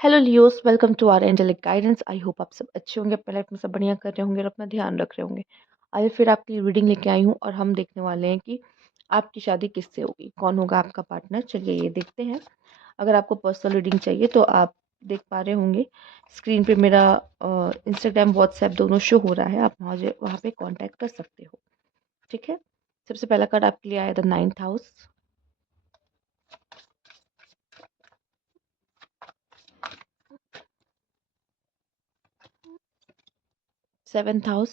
Hello Leos, welcome to our angelic guidance. I hope आप सब अच्छे होंगे, अपने लाइफ में सब बढ़िया कर रहे होंगे और अपना ध्यान रख रहे होंगे। आज फिर आपके लिए रीडिंग लेके आई हूँ और हम देखने वाले हैं कि आपकी शादी किससे होगी, कौन होगा आपका पार्टनर। चलिए ये देखते हैं। अगर आपको पर्सनल रीडिंग चाहिए तो आप देख पा रहे होंगे स्क्रीन पे मेरा इंस्टाग्राम व्हाट्सएप दोनों शो हो रहा है। आप वहाँ पे कॉन्टैक्ट कर सकते हो। ठीक है। सबसे पहला कार्ड आपके लिए आया the 9th house, 7th house,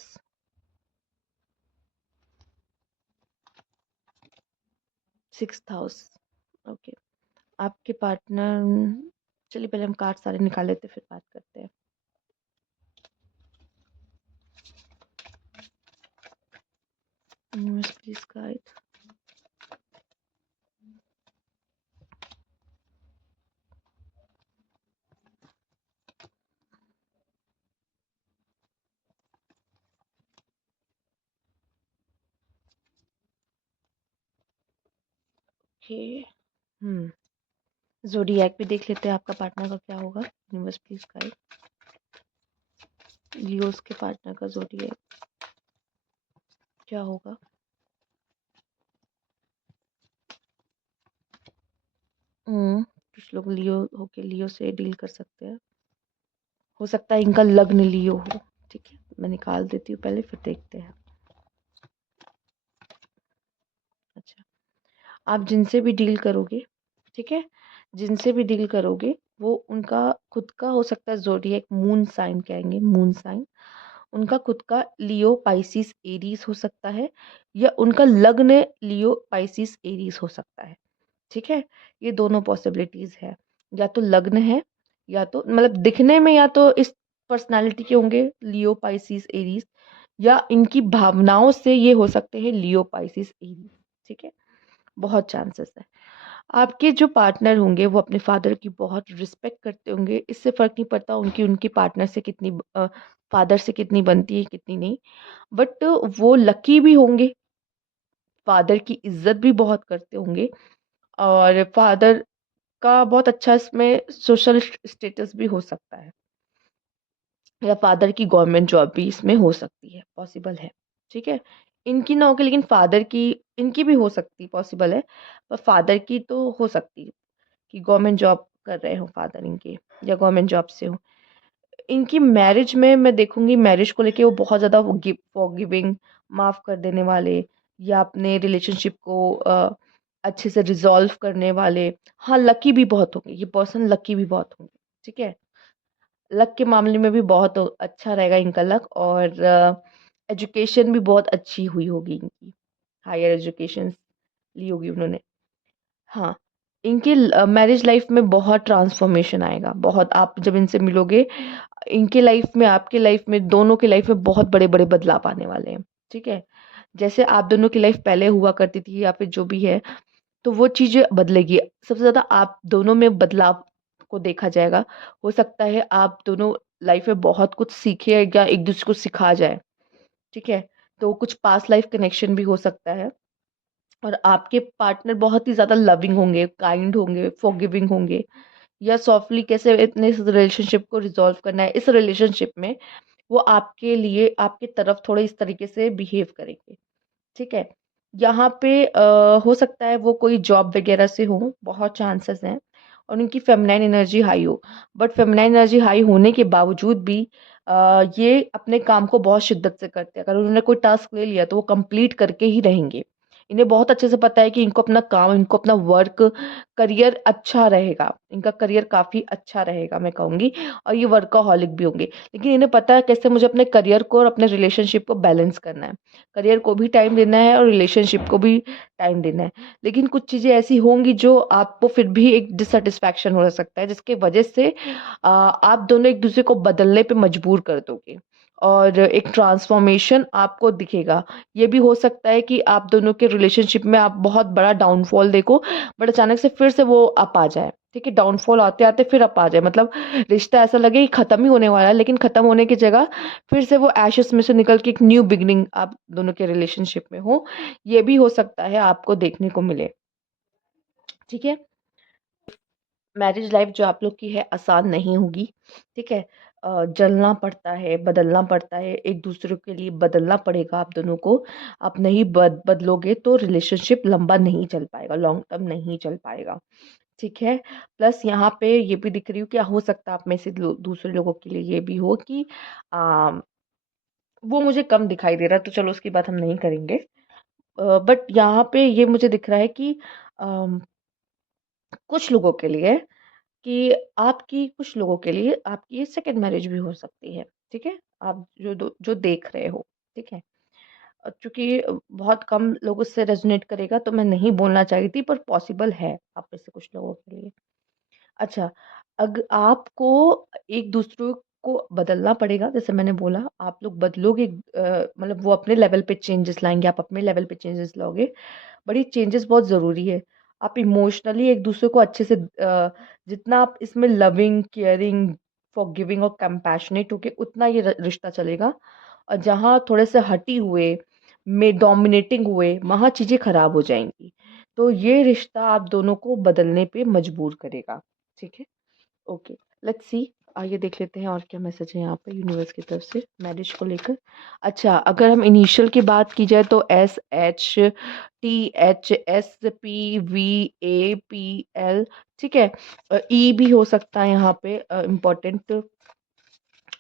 6th house. Okay. आपके पार्टनर, चलिए पहले हम कार्ड सारे निकाल लेते फिर बात करते हैं। Please guide. ओके। ज़ोडिएक भी देख लेते हैं आपका पार्टनर का क्या होगा। Universe please guide. लियोस के पार्टनर का ज़ोडिएक क्या होगा। कुछ लोग लियो होके लियो से डील कर सकते हैं। हो सकता है इनका लग्न लियो हो। ठीक है, मैं निकाल देती हूँ पहले फिर देखते हैं। अच्छा, आप जिनसे भी डील करोगे, ठीक है, जिनसे भी डील करोगे वो उनका खुद का हो सकता है ज़ोडिएक मून साइन कहेंगे, मून साइन उनका खुद का लियो पाइसिस एरीज हो सकता है, या उनका लग्न लियो पाइसिस एरीज हो सकता है। ठीक है, ये दोनों पॉसिबिलिटीज है। या तो लग्न है, या तो मतलब दिखने में या तो इस पर्सनालिटी के होंगे लियो पाइसिस एरीज, या इनकी भावनाओं से ये हो सकते हैं लियो पाइसिस एरीज। ठीक है, बहुत चांसेस है। आपके जो पार्टनर होंगे वो अपने फादर की बहुत रिस्पेक्ट करते होंगे। इससे फर्क नहीं पड़ता उनकी उनकी पार्टनर से कितनी फादर से कितनी बनती है कितनी नहीं, बट वो लकी भी होंगे, फादर की इज्जत भी बहुत करते होंगे, और फादर का बहुत अच्छा इसमें सोशल स्टेटस भी हो सकता है, या फादर की गवर्नमेंट जॉब भी इसमें हो सकती है, पॉसिबल है। ठीक है, इनकी ना होगी लेकिन फादर की, इनकी भी हो सकती, पॉसिबल है, पर फादर की तो हो सकती है कि गवर्नमेंट जॉब कर रहे हो फादर इनके, या गवर्नमेंट जॉब से हो। इनकी मैरिज में मैं देखूंगी, मैरिज को लेके वो बहुत ज़्यादा फॉरगिविंग, माफ़ कर देने वाले, या अपने रिलेशनशिप को अच्छे से रिजॉल्व करने वाले। हाँ, लकी भी बहुत होंगे, ये पर्सन लकी भी बहुत होंगे। ठीक है, लक के मामले में भी बहुत अच्छा रहेगा इनका लक, और एजुकेशन भी बहुत अच्छी हुई होगी इनकी, हायर एजुकेशन ली होगी उन्होंने। हाँ, इनके मैरिज लाइफ में बहुत ट्रांसफॉर्मेशन आएगा, बहुत। आप जब इनसे मिलोगे, इनके लाइफ में, आपके लाइफ में, दोनों के लाइफ में बहुत बड़े बड़े बदलाव आने वाले हैं। ठीक है, जैसे आप दोनों की लाइफ पहले हुआ करती थी या फिर जो भी है, तो वो चीज़ें बदलेगी। सबसे ज़्यादा आप दोनों में बदलाव को देखा जाएगा। हो सकता है आप दोनों लाइफ में बहुत कुछ सीखे या एक दूसरे को सिखा जाए। ठीक है, तो कुछ पास्ट लाइफ कनेक्शन भी हो सकता है, और आपके पार्टनर बहुत ही ज़्यादा लविंग होंगे, काइंड होंगे, फॉरगिविंग होंगे, या सॉफ्टली कैसे इतने इस रिलेशनशिप को रिजॉल्व करना है। इस रिलेशनशिप में वो आपके लिए, आपकी तरफ थोड़े इस तरीके से बिहेव करेंगे। ठीक है, यहाँ पे हो सकता है वो कोई जॉब वगैरह से हो, बहुत चांसेस हैं, और उनकी फेमिनाइन एनर्जी हाई हो। बट फेमिनाइन एनर्जी हाई होने के बावजूद भी ये अपने काम को बहुत शिद्दत से करते हैं। अगर उन्होंने कोई टास्क ले लिया तो वो कंप्लीट करके ही रहेंगे। इन्हें बहुत अच्छे से पता है कि इनको अपना काम, इनको अपना वर्क, करियर अच्छा रहेगा, इनका करियर काफ़ी अच्छा रहेगा मैं कहूँगी, और ये वर्कaholic भी होंगे। लेकिन इन्हें पता है कैसे मुझे अपने करियर को और अपने रिलेशनशिप को बैलेंस करना है। करियर को भी टाइम देना है और रिलेशनशिप को भी टाइम देना है। लेकिन कुछ चीज़ें ऐसी होंगी जो आपको फिर भी एक डिससैटिस्फैक्शन हो सकता है, जिसकी वजह से आप दोनों एक दूसरे को बदलने पे मजबूर कर दोगे, और एक ट्रांसफॉर्मेशन आपको दिखेगा। ये भी हो सकता है कि आप दोनों के रिलेशनशिप में आप बहुत बड़ा डाउनफॉल देखो, बट अचानक से फिर से वो अप आ जाए। ठीक है, डाउनफॉल आते आते फिर अप आ जाए, मतलब रिश्ता ऐसा लगे कि खत्म ही होने वाला है, लेकिन खत्म होने की जगह फिर से वो एशेस में से निकल के एक न्यू बिगनिंग आप दोनों के रिलेशनशिप में हो। ये भी हो सकता है आपको देखने को मिले। ठीक है, मैरिज लाइफ जो आप लोग की है आसान नहीं होगी, ठीक है। जलना पड़ता है, बदलना पड़ता है, एक दूसरे के लिए बदलना पड़ेगा आप दोनों को। आप नहीं बदलोगे तो रिलेशनशिप लंबा नहीं चल पाएगा, लॉन्ग टर्म नहीं चल पाएगा, ठीक है। प्लस यहाँ पे ये भी दिख रही हूँ कि हो सकता है आप में से दूसरे लोगों के लिए ये भी हो कि आ, वो मुझे कम दिखाई दे रहा है, तो चलो उसकी बात हम नहीं करेंगे। बट यहाँ पे ये मुझे दिख रहा है कि अम, कुछ लोगों के लिए, कि आपकी कुछ लोगों के लिए आपकी ये सेकंड मैरिज भी हो सकती है, ठीक है। आप जो देख रहे हो, ठीक है। चूंकि बहुत कम लोगों से रेजोनेट करेगा तो मैं नहीं बोलना चाहती थी, पर पॉसिबल है आप में से कुछ लोगों के लिए। अच्छा, अग आपको एक दूसरे को बदलना पड़ेगा, जैसे मैंने बोला आप लोग बदलोगे, मतलब वो अपने लेवल पे चेंजेस लाएंगे, आप अपने लेवल पे चेंजेस लाओगे। बड़ी चेंजेस बहुत ज़रूरी है। आप इमोशनली एक दूसरे को अच्छे से जितना आप इसमें लविंग, केयरिंग, फॉरगिविंग और कंपैशनेट होके उतना ये रिश्ता चलेगा। और जहाँ थोड़े से हटी हुए में डोमिनेटिंग हुए वहाँ चीज़ें खराब हो जाएंगी। तो ये रिश्ता आप दोनों को बदलने पे मजबूर करेगा, ठीक है। Okay, let's see. आइए देख लेते हैं और क्या मैसेज है यहाँ पे यूनिवर्स की तरफ से मैरिज को लेकर। अच्छा, अगर हम इनिशियल की बात की जाए तो SHTHSPVAPL, ठीक है। ई भी हो सकता है यहाँ पे इम्पोर्टेंट,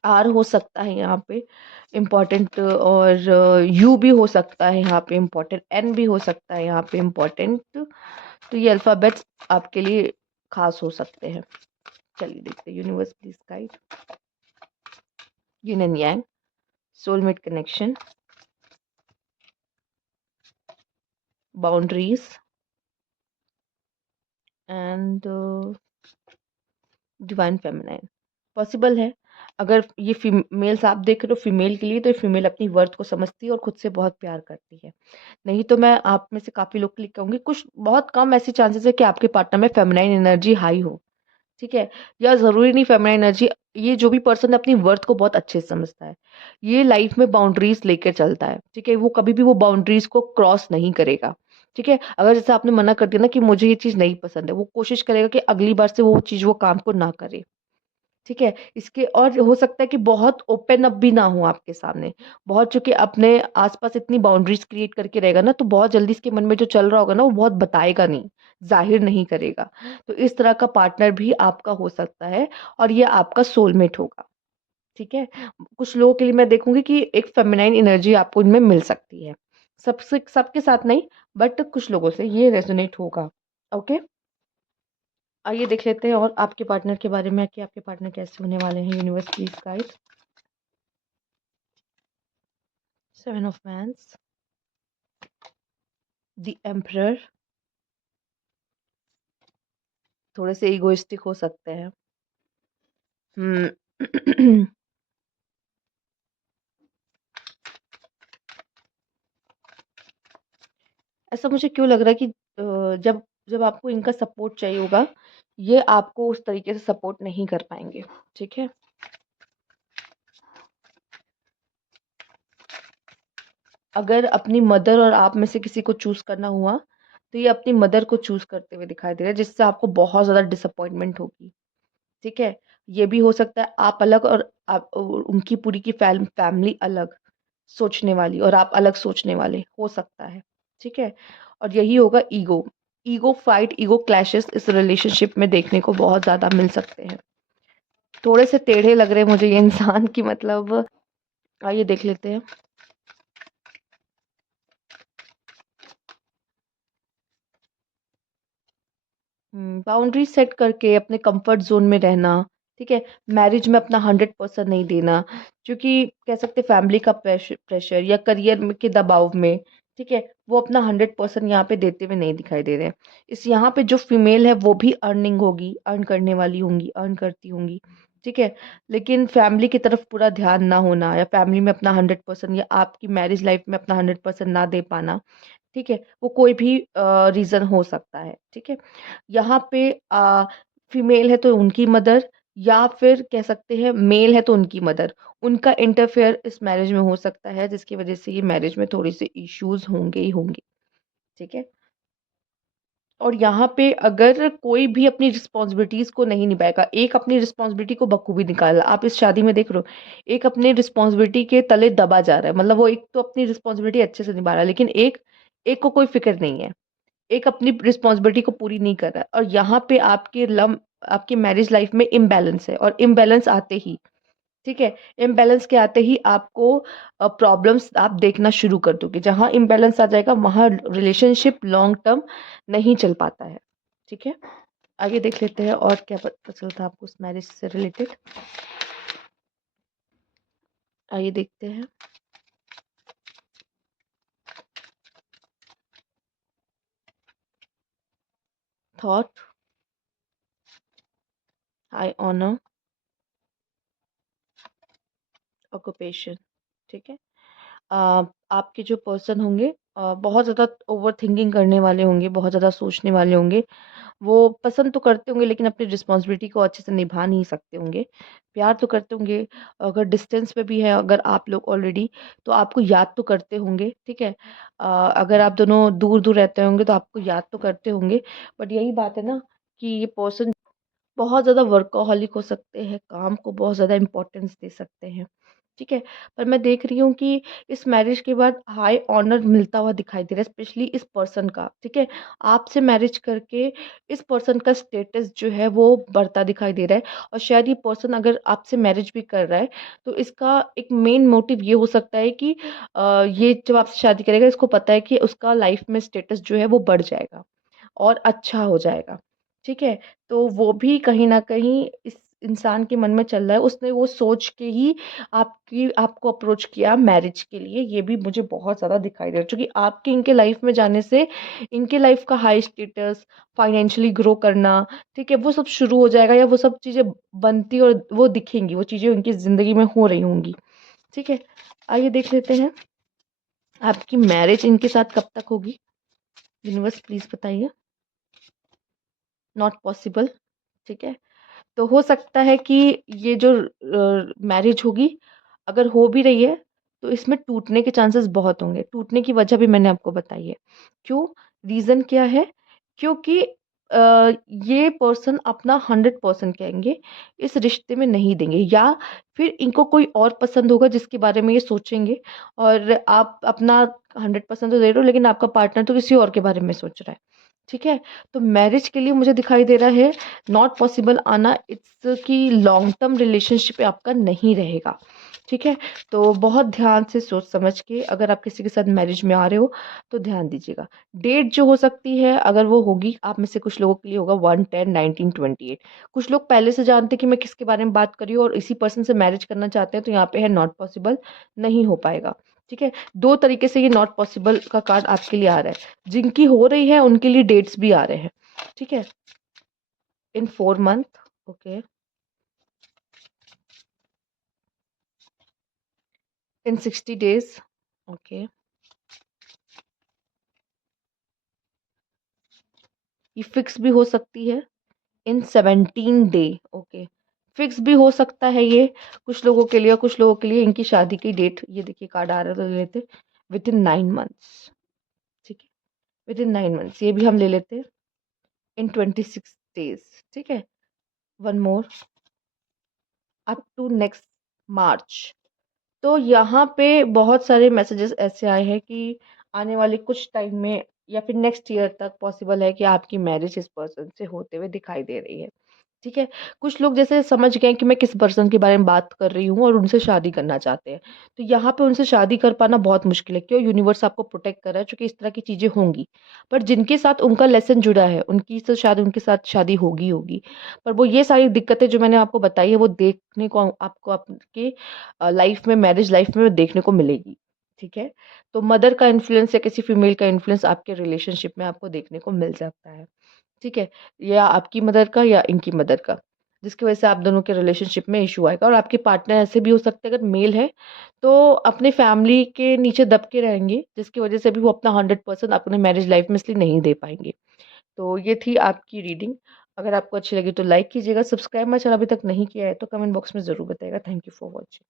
आर हो सकता है यहाँ पे इम्पोर्टेंट, और यू भी हो सकता है यहाँ पे इम्पोर्टेंट, एन भी हो सकता है यहाँ पे इम्पोर्टेंट। तो ये अल्फ़ाबेट्स आपके लिए खास हो सकते हैं। चलिए देखते हैं, universe please guide. yin and yang, soulmate connection, boundaries, and divine feminine. Possible है। अगर ये फीमेल्स आप देख रहे हो, फीमेल के लिए तो फीमेल अपनी वर्थ को समझती है और खुद से बहुत प्यार करती है। नहीं तो मैं आप में से काफी लोग के लिए कहूंगी, कुछ बहुत कम ऐसे चांसेस है कि आपके पार्टनर में फेमिनाइन एनर्जी हाई हो, ठीक है। या जरूरी नहीं फेमिनाइन एनर्जी, ये जो भी पर्सन अपनी वर्थ को बहुत अच्छे से समझता है, ये लाइफ में बाउंड्रीज लेकर चलता है, ठीक है। वो कभी भी वो बाउंड्रीज को क्रॉस नहीं करेगा, ठीक है। अगर जैसे आपने मना कर दिया ना कि मुझे ये चीज नहीं पसंद है, वो कोशिश करेगा कि अगली बार से वो चीज वो काम को ना करे, ठीक है। इसके और हो सकता है कि बहुत ओपन अप भी ना हो आपके सामने, बहुत, चूंकि अपने आसपास इतनी बाउंड्रीज क्रिएट करके रहेगा ना, तो बहुत जल्दी इसके मन में जो चल रहा होगा ना वो बहुत बताएगा नहीं, जाहिर नहीं करेगा। तो इस तरह का पार्टनर भी आपका हो सकता है, और ये आपका सोलमेट होगा, ठीक है। कुछ लोगों के लिए मैं देखूंगी कि एक फेमिनाइन एनर्जी आपको इनमें मिल सकती है, सबसे सबके साथ नहीं, बट कुछ लोगों से ये रेजोनेट होगा। ओके, आइए देख लेते हैं और आपके पार्टनर के बारे में कि आपके पार्टनर कैसे होने वाले हैं। Universe please guide. 7 of Wands, the emperor, थोड़े से इगोइस्टिक हो सकते हैं। हम्म ऐसा मुझे क्यों लग रहा है कि जब जब आपको इनका सपोर्ट चाहिए होगा, ये आपको उस तरीके से सपोर्ट नहीं कर पाएंगे, ठीक है। अगर अपनी मदर और आप में से किसी को चूज करना हुआ, तो ये अपनी मदर को चूज करते हुए दिखाई दे रहा है, जिससे आपको बहुत ज्यादा डिसअपॉइंटमेंट होगी, ठीक है। ये भी हो सकता है आप अलग और आप और उनकी पूरी की फैमिली अलग सोचने वाली, और आप अलग सोचने वाले हो सकता है, ठीक है। और यही होगा ego, ego fight, ego clashes इस रिलेशनशिप में देखने को बहुत ज्यादा मिल सकते हैं। थोड़े से टेढ़े लग रहे हैं मुझे ये इंसान की, मतलब आइए देख लेते हैं। बाउंड्री सेट करके अपने कंफर्ट जोन में रहना, ठीक है। मैरिज में अपना 100% नहीं देना, क्योंकि कह सकते फैमिली का प्रेशर या करियर में के दबाव में, ठीक है, वो अपना 100% यहाँ पे देते हुए नहीं दिखाई दे रहे हैं। इस यहाँ पे जो फीमेल है वो भी अर्निंग होगी, अर्न करने वाली होंगी, अर्न करती होंगी, ठीक है। लेकिन फैमिली की तरफ पूरा ध्यान ना होना, या फैमिली में अपना 100%, या आपकी मैरिज लाइफ में अपना 100% ना दे पाना, ठीक है, वो कोई भी रीजन हो सकता है, ठीक है। यहाँ पे फीमेल है तो उनकी मदर, या फिर कह सकते हैं मेल है तो उनकी मदर, उनका इंटरफेयर इस मैरिज में हो सकता है, जिसकी वजह से ये मैरिज में थोड़ी सी इश्यूज होंगे ही होंगे, ठीक है। और यहाँ पे अगर कोई भी अपनी रिस्पॉन्सिबिलिटीज़ को नहीं निभाएगा, एक अपनी रिस्पॉन्सिबिलिटी को बखूबी निकाला, आप इस शादी में देख रहे हो, एक अपनी रिस्पॉन्सिबिलिटी के तले दबा जा रहा है, मतलब वो एक तो अपनी रिस्पॉन्सिबिलिटी अच्छे से निभा रहा है, लेकिन एक एक को कोई फ़िक्र नहीं है, एक अपनी रिस्पॉन्सिबिलिटी को पूरी नहीं कर रहा है, और यहाँ पे आपकी मैरिज लाइफ़ में इम्बैलेंस है, और इम्बैलेंस आते ही, ठीक है? इम्बैलेंस के आते ही आपको प्रॉब्लम्स आप देखना शुरू कर दोगे। जहाँ इम्बैलेंस आ जाएगा, वहाँ रिलेशनशिप लॉन्ग टर्म नहीं चल पाता है। ठीक है? आगे देख लेते हैं और क्या पता चलता है आपको उस मैरिज से रिलेटेड। आइए देखते हैं। Thought, I honour, occupation. ठीक है? आपके जो पर्सन होंगे बहुत ज़्यादा ओवरथिंकिंग करने वाले होंगे, बहुत ज़्यादा सोचने वाले होंगे। वो पसंद तो करते होंगे, लेकिन अपनी रिस्पॉन्सिबिलिटी को अच्छे से निभा नहीं सकते होंगे। प्यार तो करते होंगे, अगर डिस्टेंस पे भी है अगर आप लोग ऑलरेडी, तो आपको याद तो करते होंगे, ठीक है? अगर आप दोनों दूर-दूर रहते होंगे तो आपको याद तो करते होंगे। बट यही बात है ना कि ये पर्सन बहुत ज़्यादा वर्कaholic हो सकते हैं, काम को बहुत ज़्यादा इम्पोर्टेंस दे सकते हैं, ठीक है? पर मैं देख रही हूँ कि इस मैरिज के बाद हाई ऑनर मिलता हुआ दिखाई दे रहा है, स्पेशली इस पर्सन का, ठीक है? आपसे मैरिज करके इस पर्सन का स्टेटस जो है वो बढ़ता दिखाई दे रहा है, और शायद ये पर्सन अगर आपसे मैरिज भी कर रहा है, तो इसका एक मेन मोटिव ये हो सकता है कि ये जब आपसे शादी करेगा, इसको पता है कि उसका लाइफ में स्टेटस जो है वो बढ़ जाएगा और अच्छा हो जाएगा, ठीक है? तो वो भी कहीं न कहीं इस इंसान के मन में चल रहा है, उसने वो सोच के ही आपको अप्रोच किया मैरिज के लिए, ये भी मुझे बहुत ज़्यादा दिखाई दे रहा है। क्योंकि आपके इनके लाइफ़ में जाने से इनके लाइफ़ का हाई स्टेटस, फाइनेंशियली ग्रो करना, ठीक है? वो सब शुरू हो जाएगा, या वो सब चीज़ें बनती और वो दिखेंगी, वो चीज़ें उनकी ज़िंदगी में हो रही होंगी, ठीक है? आइए देख लेते हैं, आपकी मैरिज इनके साथ कब तक होगी? यूनिवर्स प्लीज़ बताइए। नॉट पॉसिबल, ठीक है? तो हो सकता है कि ये जो मैरिज होगी, अगर हो भी रही है, तो इसमें टूटने के चांसेस बहुत होंगे। टूटने की वजह भी मैंने आपको बताई है। क्यों? रीज़न क्या है? क्योंकि ये पर्सन अपना 100% कहेंगे, इस रिश्ते में नहीं देंगे, या फिर इनको कोई और पसंद होगा जिसके बारे में ये सोचेंगे, और आप अपना 100% तो दे रहे हो, लेकिन आपका पार्टनर तो किसी और के बारे में सोच रहा है। ठीक है? तो मैरिज के लिए मुझे दिखाई दे रहा है नॉट पॉसिबल आना, इट्स कि लॉन्ग टर्म रिलेशनशिप आपका नहीं रहेगा, ठीक है? तो बहुत ध्यान से सोच समझ के अगर आप किसी के साथ मैरिज में आ रहे हो, तो ध्यान दीजिएगा। डेट जो हो सकती है, अगर वो होगी, आप में से कुछ लोगों के लिए होगा 1/10/1928। कुछ लोग पहले से जानते हैं कि मैं किसके बारे में बात कर रही हूँ और इसी पर्सन से मैरिज करना चाहते हैं, तो यहाँ पे है नॉट पॉसिबल, नहीं हो पाएगा, ठीक है? 2 तरीके से ये नॉट पॉसिबल का कार्ड आपके लिए आ रहा है। जिनकी हो रही है उनके लिए डेट्स भी आ रहे हैं, ठीक है? इन 4 मंथ, ओके, इन 60 डेज़, ओके, ये फिक्स भी हो सकती है, इन 17 डे, ओके, फिक्स भी हो सकता है ये कुछ लोगों के लिए, और कुछ लोगों के लिए इनकी शादी की डेट, ये देखिए कार्ड आ रहा है तो ले लेते हैं, विदिन 9 मंथ्स, ठीक है? विदिन 9 मंथ्स, ये भी हम ले लेते हैं, इन 26 डेज़, ठीक है? One more, up to next March. तो यहाँ पे बहुत सारे मैसेजेस ऐसे आए हैं कि आने वाले कुछ टाइम में या फिर नेक्स्ट ईयर तक पॉसिबल है कि आपकी मैरिज इस पर्सन से होते हुए दिखाई दे रही है, ठीक है? कुछ लोग जैसे समझ गए हैं कि मैं किस पर्सन के बारे में बात कर रही हूँ और उनसे शादी करना चाहते हैं। तो यहाँ पे उनसे शादी कर पाना बहुत मुश्किल है। क्यों? यूनिवर्स आपको प्रोटेक्ट कर रहा है, चूँकि इस तरह की चीज़ें होंगी। पर जिनके साथ उनका लेसन जुड़ा है, उनकी तो शायद उनके साथ शादी होगी ही होगी। पर वो ये सारी दिक्कतें जो मैंने आपको बताई है, वो देखने को आपको आपके लाइफ में, मैरिज लाइफ में देखने को मिलेगी, ठीक है? तो मदर का इन्फ्लुएंस या किसी फीमेल का इन्फ्लुएंस आपके रिलेशनशिप में आपको देखने को मिल सकता है, ठीक है? या आपकी मदर का या इनकी मदर का, जिसकी वजह से आप दोनों के रिलेशनशिप में इश्यू आएगा, और आपके पार्टनर ऐसे भी हो सकते हैं, अगर मेल है, तो अपनी फैमिली के नीचे दब के रहेंगे, जिसकी वजह से भी वो अपना 100% अपने मैरिज लाइफ में इसलिए नहीं दे पाएँगे। तो ये थी आपकी रीडिंग। अगर आपको अच्छी लगी तो लाइक कीजिएगा, सब्सक्राइब मेरा चैनल अभी तक नहीं किया है तो कमेंट बॉक्स में ज़रूर बताइएगा। Thank you for watching.